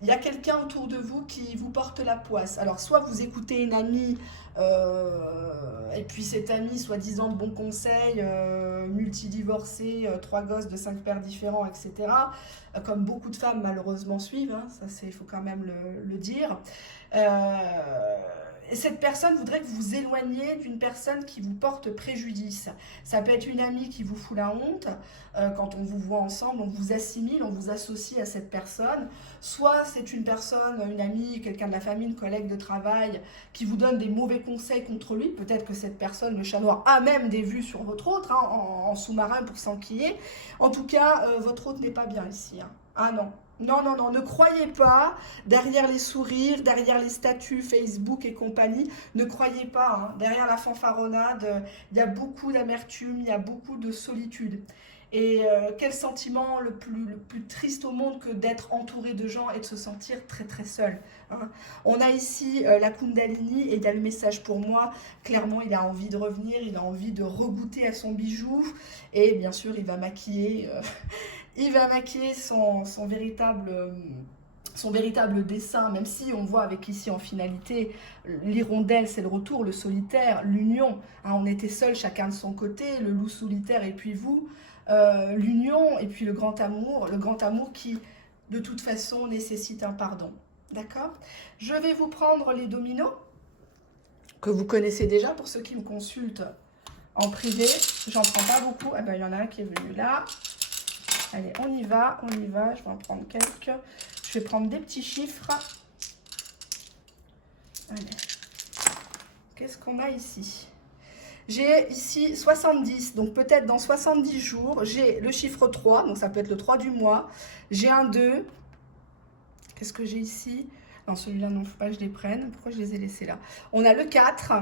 il y a quelqu'un autour de vous qui vous porte la poisse. Alors, soit vous écoutez une amie, et puis cette amie, soi-disant de bons conseils, multidivorcée, 3 gosses de 5 pères différents, etc. Comme beaucoup de femmes, malheureusement, suivent. Hein, ça, il faut quand même le dire. Et cette personne voudrait que vous vous éloigniez d'une personne qui vous porte préjudice. Ça peut être une amie qui vous fout la honte. Quand on vous voit ensemble, on vous assimile, on vous associe à cette personne. Soit c'est une personne, une amie, quelqu'un de la famille, une collègue de travail qui vous donne des mauvais conseils contre lui. Peut-être que cette personne, le chat noir, a même des vues sur votre autre, hein, en sous-marin pour s'enquiller. En tout cas, votre autre n'est pas bien ici. Hein. Ah non. Non, ne croyez pas, derrière les sourires, derrière les statuts Facebook et compagnie, ne croyez pas, hein, derrière la fanfaronnade, il y a beaucoup d'amertume, il y a beaucoup de solitude. Et quel sentiment le plus triste au monde que d'être entouré de gens et de se sentir très très seul. Hein. On a ici la Kundalini et il y a le message pour moi. Clairement, il a envie de revenir, il a envie de regoûter à son bijou et bien sûr, il va maquiller... Il va maquiller son véritable dessin, même si on voit avec ici en finalité, l'hirondelle c'est le retour, le solitaire, l'union. Hein, on était seuls chacun de son côté, le loup solitaire et puis vous, l'union et puis le grand amour qui de toute façon nécessite un pardon. D'accord? Je vais vous prendre les dominos, que vous connaissez déjà pour ceux qui me consultent en privé. J'en prends pas beaucoup. Ah ben, il y en a un qui est venu là. Allez, on y va, on y va. Je vais en prendre quelques. Je vais prendre des petits chiffres. Allez. Qu'est-ce qu'on a ici? J'ai ici 70, donc peut-être dans 70 jours, j'ai le chiffre 3, donc ça peut être le 3 du mois. J'ai un 2. Qu'est-ce que j'ai ici? Non, celui-là, non, il ne faut pas que je les prenne. Pourquoi je les ai laissés là? On a le 4,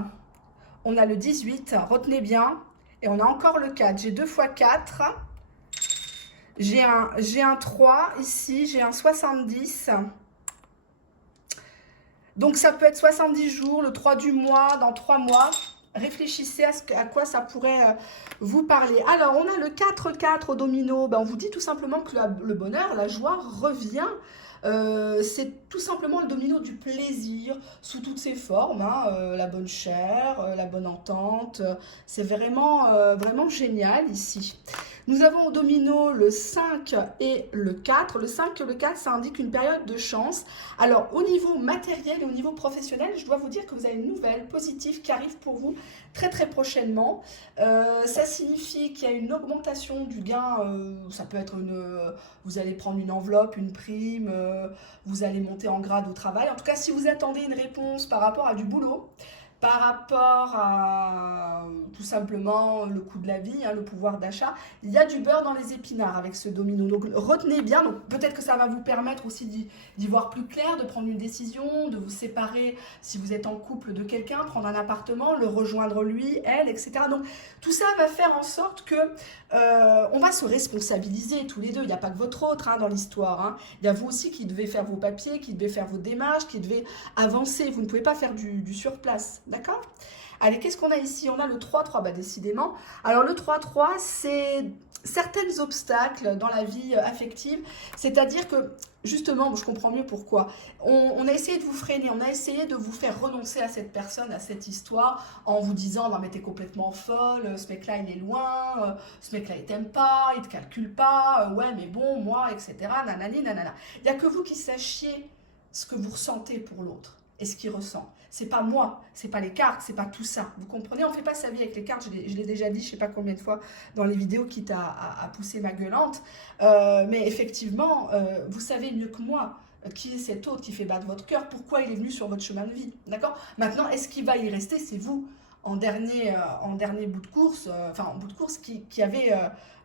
on a le 18, retenez bien. Et on a encore le 4. J'ai 2 fois 4. J'ai un 3 ici, j'ai un 70. Donc ça peut être 70 jours, le 3 du mois, dans 3 mois. Réfléchissez à quoi ça pourrait vous parler. Alors, on a le 4-4 au domino. Ben, on vous dit tout simplement que le bonheur, la joie revient. C'est tout simplement le domino du plaisir sous toutes ses formes, hein, la bonne chère, la bonne entente. C'est vraiment génial ici. Nous avons au domino le 5 et le 4. Le 5 et le 4, ça indique une période de chance. Alors, au niveau matériel et au niveau professionnel, je dois vous dire que vous avez une nouvelle positive qui arrive pour vous très prochainement. Ça signifie qu'il y a une augmentation du gain. Ça peut être vous allez prendre une enveloppe, une prime, vous allez monter en grade au travail. En tout cas, si vous attendez une réponse par rapport à du boulot, par rapport à tout simplement le coût de la vie, hein, le pouvoir d'achat, il y a du beurre dans les épinards avec ce domino. Donc retenez bien, donc peut-être que ça va vous permettre aussi d'y voir plus clair, de prendre une décision, de vous séparer si vous êtes en couple de quelqu'un, prendre un appartement, le rejoindre lui, elle, etc. Donc tout ça va faire en sorte que on va se responsabiliser tous les deux. Il n'y a pas que votre autre dans l'histoire. Hein. Il y a vous aussi qui devez faire vos papiers, qui devez faire vos démarches, qui devez avancer. Vous ne pouvez pas faire du surplace. D'accord? Allez, qu'est-ce qu'on a ici? On a le 3-3, bah décidément. Alors le 3-3, c'est certains obstacles dans la vie affective. C'est-à-dire que, justement, je comprends mieux pourquoi. On a essayé de vous freiner, on a essayé de vous faire renoncer à cette personne, à cette histoire, en vous disant, non mais t'es complètement folle, ce mec-là il est loin, ce mec-là il t'aime pas, il te calcule pas, ouais mais bon, moi, etc. Nanani, nanana. Il n'y a que vous qui sachiez ce que vous ressentez pour l'autre et ce qu'il ressent. C'est pas moi, c'est pas les cartes, c'est pas tout ça. Vous comprenez? On fait pas sa vie avec les cartes, je l'ai déjà dit, je sais pas combien de fois dans les vidéos, quitte à pousser ma gueulante. Mais effectivement, vous savez mieux que moi qui est cet autre qui fait battre votre cœur, pourquoi il est venu sur votre chemin de vie. D'accord? Maintenant, est-ce qu'il va y rester? C'est vous, en dernier bout de course, en bout de course, qui avez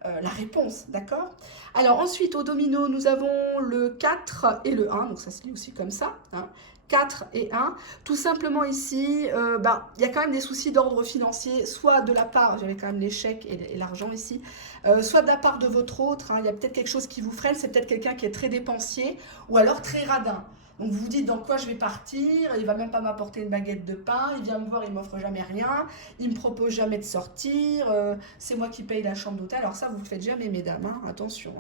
la réponse. D'accord? Alors ensuite, au domino, nous avons le 4 et le 1, donc ça se lit aussi comme ça. Hein. 4 et 1. Tout simplement ici, il y a quand même des soucis d'ordre financier, soit de la part, j'avais quand même les chèques et l'argent ici, soit de la part de votre autre, il y a peut-être quelque chose qui vous freine, c'est peut-être quelqu'un qui est très dépensier, ou alors très radin. Donc vous vous dites dans quoi je vais partir, il ne va même pas m'apporter une baguette de pain, il vient me voir, il ne m'offre jamais rien, il ne me propose jamais de sortir, c'est moi qui paye la chambre d'hôtel. Alors ça, vous ne le faites jamais, mesdames, attention.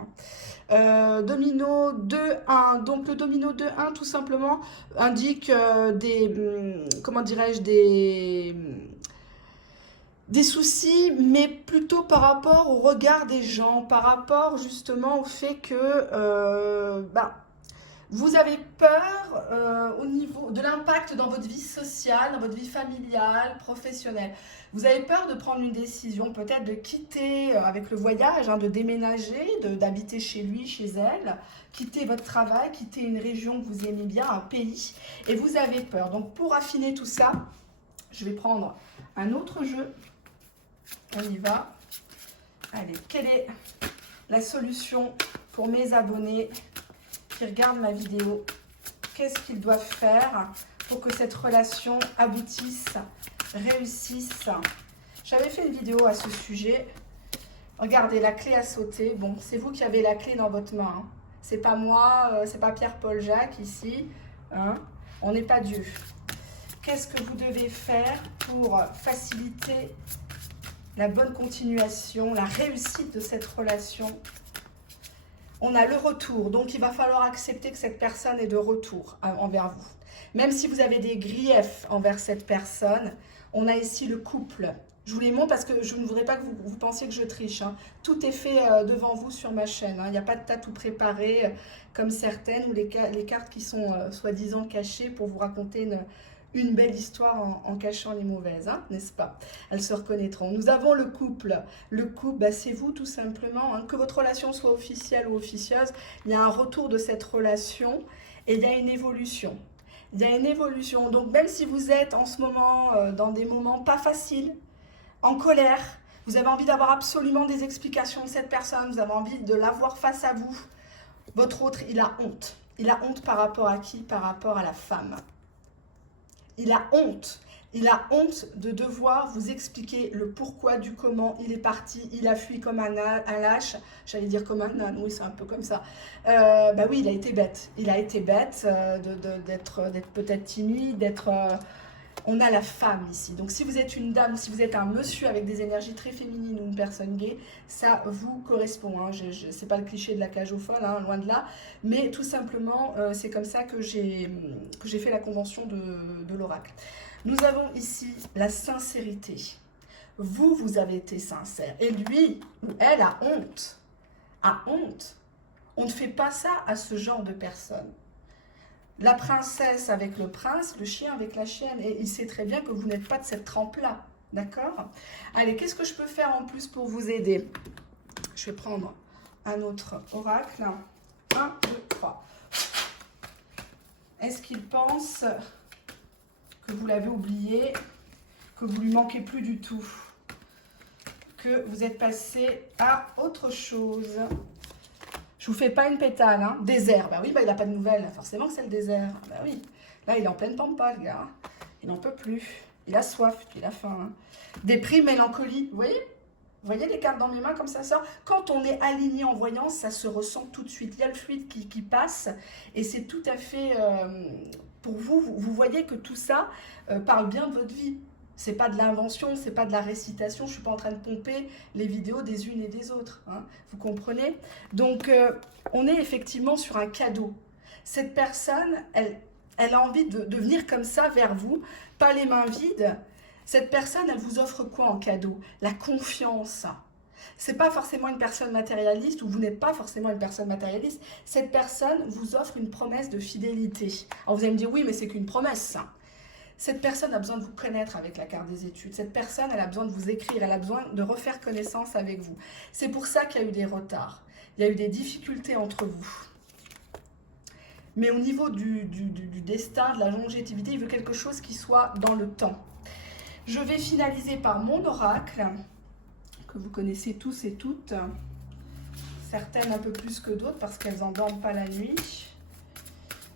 Domino 2-1. Donc le domino 2-1, tout simplement, indique comment dirais-je, des soucis, mais plutôt par rapport au regard des gens, par rapport justement au fait que vous avez peur au niveau de l'impact dans votre vie sociale, dans votre vie familiale, professionnelle. Vous avez peur de prendre une décision, peut-être de quitter avec le voyage, de déménager, d'habiter chez lui, chez elle, quitter votre travail, quitter une région que vous aimez bien, un pays, et vous avez peur. Donc pour affiner tout ça, je vais prendre un autre jeu. On y va. Allez, quelle est la solution pour mes abonnés qui regardent ma vidéo? Qu'est-ce qu'ils doivent faire pour que cette relation aboutisse, réussisse? J'avais fait une vidéo à ce sujet. Regardez, la clé a sauté. Bon, c'est vous qui avez la clé dans votre main. C'est pas moi, c'est pas Pierre-Paul Jacques ici. On n'est pas Dieu. Qu'est-ce que vous devez faire pour faciliter la bonne continuation, la réussite de cette relation? On a le retour, donc il va falloir accepter que cette personne est de retour envers vous. Même si vous avez des griefs envers cette personne, on a ici le couple. Je vous les montre parce que je ne voudrais pas que vous pensiez que je triche, hein. Tout est fait devant vous sur ma chaîne, hein. Il n'y a pas de tas tout préparé comme certaines ou les cartes qui sont soi-disant cachées pour vous raconter une belle histoire en cachant les mauvaises, hein, n'est-ce pas? Elles se reconnaîtront. Nous avons le couple. Le couple, bah, c'est vous tout simplement, hein. Que votre relation soit officielle ou officieuse, il y a un retour de cette relation et il y a une évolution. Il y a une évolution. Donc même si vous êtes en ce moment dans des moments pas faciles, en colère, vous avez envie d'avoir absolument des explications de cette personne, vous avez envie de l'avoir face à vous, votre autre, il a honte. Il a honte par rapport à qui? Par rapport à la femme. Il a honte. Il a honte de devoir vous expliquer le pourquoi du comment il est parti, il a fui comme un lâche, j'allais dire comme un âne, oui c'est un peu comme ça. Bah oui, il a été bête. Il a été bête d'être peut-être timide, d'être... On a la femme ici. Donc si vous êtes une dame ou si vous êtes un monsieur avec des énergies très féminines ou une personne gay, ça vous correspond, hein. C'est pas le cliché de la cage aux folles, hein, loin de là. Mais tout simplement, c'est comme ça que j'ai fait la convention de l'oracle. Nous avons ici la sincérité. Vous avez été sincère. Et lui ou elle a honte. A honte. On ne fait pas ça à ce genre de personnes. La princesse avec le prince, le chien avec la chienne. Et il sait très bien que vous n'êtes pas de cette trempe-là. D'accord? Allez, qu'est-ce que je peux faire en plus pour vous aider? Je vais prendre un autre oracle. 1, 2, 3. Est-ce qu'il pense que vous l'avez oublié, que vous lui manquez plus du tout, que vous êtes passé à autre chose? Je vous fais pas une pétale, hein. Désert, bah oui, bah il n'a pas de nouvelles, forcément que c'est le désert. Bah oui, là il est en pleine pampa, le gars. Il n'en peut plus, il a soif, puis il a faim. Hein. Déprime, mélancolie, vous voyez les cartes dans mes mains comme ça sort? Quand on est aligné en voyance, ça se ressent tout de suite. Il y a le fluide qui passe et c'est tout à fait... pour vous, vous voyez que tout ça parle bien de votre vie. C'est pas de l'invention, c'est pas de la récitation. Je suis pas en train de pomper les vidéos des unes et des autres. Hein, vous comprenez? Donc, on est effectivement sur un cadeau. Cette personne, elle a envie de venir comme ça vers vous, pas les mains vides. Cette personne, elle vous offre quoi en cadeau? La confiance. C'est pas forcément une personne matérialiste ou vous n'êtes pas forcément une personne matérialiste. Cette personne vous offre une promesse de fidélité. Alors vous allez me dire, oui, mais c'est qu'une promesse, ça. Cette personne a besoin de vous connaître avec la carte des études. Cette personne, elle a besoin de vous écrire. Elle a besoin de refaire connaissance avec vous. C'est pour ça qu'il y a eu des retards. Il y a eu des difficultés entre vous. Mais au niveau du destin, de la longévité, il veut quelque chose qui soit dans le temps. Je vais finaliser par mon oracle, que vous connaissez tous et toutes. Certaines un peu plus que d'autres parce qu'elles n'endorment pas la nuit.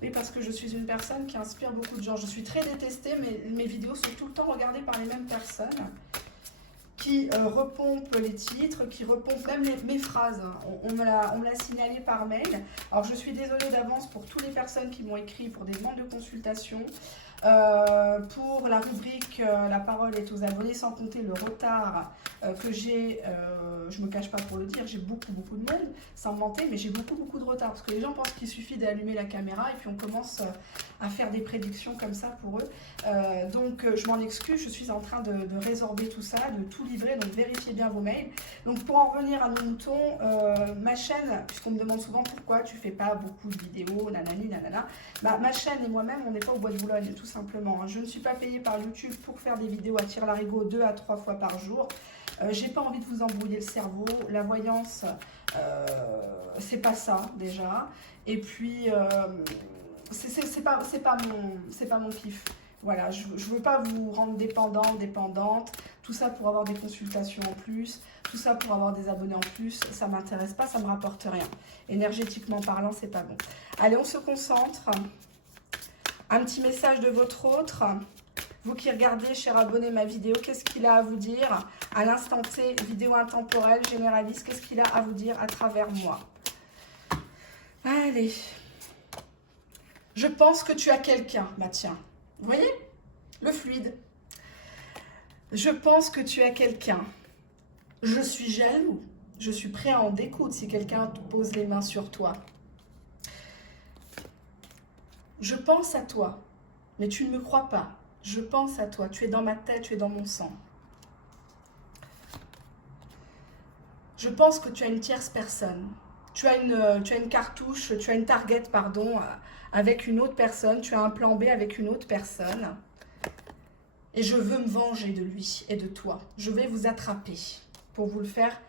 Oui, parce que je suis une personne qui inspire beaucoup de gens. Je suis très détestée, mais mes vidéos sont tout le temps regardées par les mêmes personnes qui repompent les titres, qui repompent même mes phrases. On me l'a signalé par mail. Alors, je suis désolée d'avance pour toutes les personnes qui m'ont écrit pour des demandes de consultation. Pour la rubrique La parole est aux abonnés, sans compter le retard que j'ai, je me cache pas pour le dire, j'ai beaucoup de monde, sans mentir, mais j'ai beaucoup de retard, parce que les gens pensent qu'il suffit d'allumer la caméra et puis on commence à faire des prédictions comme ça pour eux. Donc je m'en excuse, je suis en train de résorber tout ça, de tout livrer, donc vérifiez bien vos mails. Donc pour en revenir à nos moutons, ma chaîne, puisqu'on me demande souvent pourquoi tu fais pas beaucoup de vidéos, nanani, nanana, ma chaîne et moi-même, on n'est pas au bois de Boulogne, tout simplement. Je ne suis pas payée par YouTube pour faire des vidéos à tire-larigot 2 à 3 fois par jour. J'ai pas envie de vous embrouiller le cerveau. La voyance, c'est pas ça déjà. Et puis, c'est pas mon kiff. Voilà, je veux pas vous rendre dépendant, dépendante. Tout ça pour avoir des consultations en plus. Tout ça pour avoir des abonnés en plus. Ça m'intéresse pas, ça me rapporte rien. Énergétiquement parlant, c'est pas bon. Allez, on se concentre. Un petit message de votre autre. Vous qui regardez, cher abonné, ma vidéo, qu'est-ce qu'il a à vous dire à l'instant T, vidéo intemporelle, généraliste, qu'est-ce qu'il a à vous dire à travers moi? Allez. Je pense que tu as quelqu'un. Bah tiens, vous voyez? Le fluide. Je pense que tu as quelqu'un. Je suis jaloux. Je suis prêt à en découdre si quelqu'un te pose les mains sur toi. Je pense à toi, mais tu ne me crois pas. Je pense à toi, tu es dans ma tête, tu es dans mon sang. Je pense que tu as une tierce personne. Tu as une cartouche, tu as une target, pardon, avec une autre personne. Tu as un plan B avec une autre personne. Et je veux me venger de lui et de toi. Je vais vous attraper pour vous le faire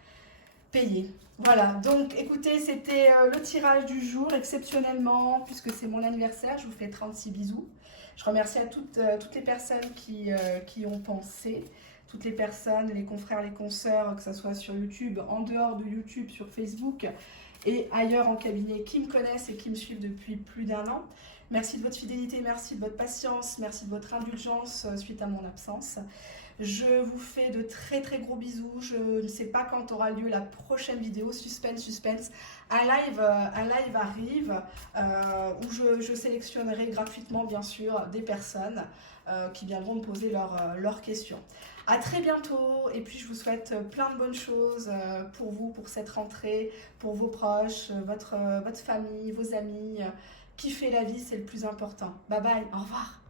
payer. Voilà, donc écoutez, c'était le tirage du jour, exceptionnellement, puisque c'est mon anniversaire, je vous fais 36 bisous. Je remercie à toutes les personnes qui ont pensé, toutes les personnes, les confrères, les consoeurs, que ce soit sur YouTube, en dehors de YouTube, sur Facebook et ailleurs en cabinet, qui me connaissent et qui me suivent depuis plus d'1 an. Merci de votre fidélité, merci de votre patience, merci de votre indulgence suite à mon absence. Je vous fais de très très gros bisous. Je ne sais pas quand aura lieu la prochaine vidéo. Suspense, suspense. Un live arrive où je sélectionnerai gratuitement bien sûr des personnes qui viendront me poser leurs questions. À très bientôt et puis je vous souhaite plein de bonnes choses pour vous, pour cette rentrée, pour vos proches, votre famille, vos amis. Kiffer la vie, c'est le plus important. Bye bye, au revoir.